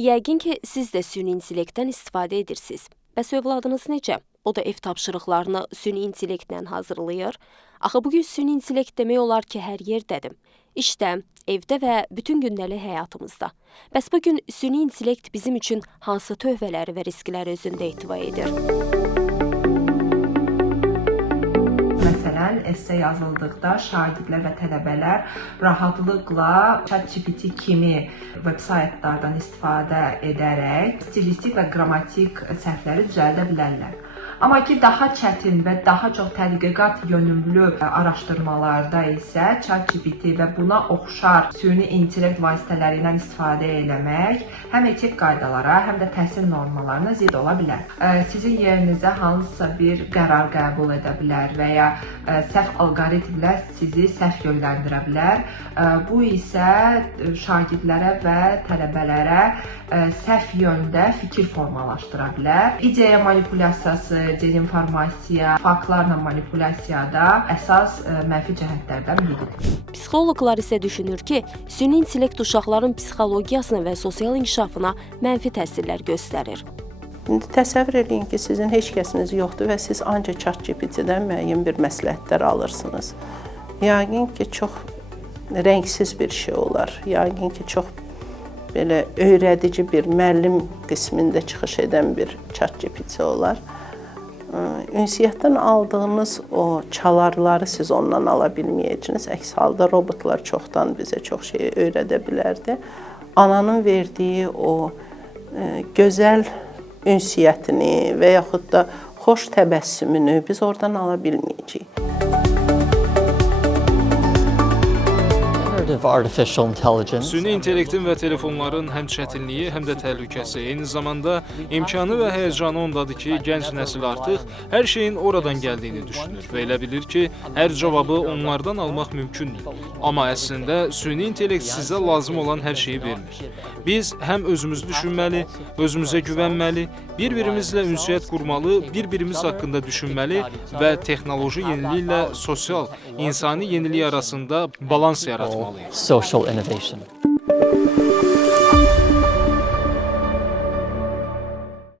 Yəqin ki, siz də süni intellektdən istifadə edirsiniz. Bəs övladınız necə? O da ev tapşırıqlarını süni intellektlə hazırlayır. Axı bugün süni intellekt demək olar ki, hər yerdədir. İşdə, evdə və bütün gündəlik həyatımızda. Bəs bugün süni intellekt bizim üçün hansı töhfələri və riskləri özündə ehtiva edir? Məsələn, esse yazıldıqda şagirdlər və tələbələr rahatlıqla ChatGPT kimi veb-saytlardan istifadə edərək stilistik və qrammatik səhvləri düzəldə bilərlər. Amma ki, daha çətin və daha çox tədqiqat yönümlü araşdırmalarda isə ChatGPT və buna oxşar süni intellekt vasitələri ilə istifadə etmək həm etik qaydalara, həm də təhsil normalarına zidd ola bilər. Sizin yerinizə hansısa bir qərar qəbul edə bilər və ya səhv alqoritmlə sizi səhv yönləndirə bilər. Bu isə şagirdlərə və tələbələrə səhv yöndə fikir formalaşdıra bilər. İdeya manipulyasiyası, dezinformasiya, faktlarla manipulyasiyada əsas mənfi cəhətlərdən biridir. Psixoloqlar isə düşünür ki, süni intellekt uşaqların psixologiyasına və sosial inkişafına mənfi təsirlər göstərir. İndi təsəvvür edin ki, sizin heç kəsiniz yoxdur və siz ancaq ChatGPT-dən müəyyən bir məsləhətlər alırsınız. Yəqin ki, çox rəngsiz bir şey olar. Yəqin ki, çox belə öyrədici bir müəllim qismində çıxış edən bir ChatGPT olar. Ünsiyyətdən aldığınız o çalarları siz ondan ala bilməyəcəksiniz. Əks halda robotlar çoxdan bizə çox şey öyrədə bilərdi. Ananın verdiyi o gözəl ünsiyyətini və yaxud da xoş təbəssümünü biz oradan ala bilməyəcəyik. Süni intellektin və telefonların həm çətinliyi, həm də təhlükəsi, eyni zamanda imkanı və həyəcanı ondadır ki, gənc nəsil artıq hər şeyin oradan gəldiyini düşünür və elə bilir ki, hər cavabı onlardan almaq mümkündür. Amma əslində süni intellekt sizə lazım olan hər şeyi vermir. Biz həm özümüzü düşünməli, özümüzə güvənməli, bir-birimizlə ünsiyyət qurmalı, bir-birimiz haqqında düşünməli və texnoloji yenilik ilə sosial, insani yenilik arasında balans yaratmalıyıq. Social innovation.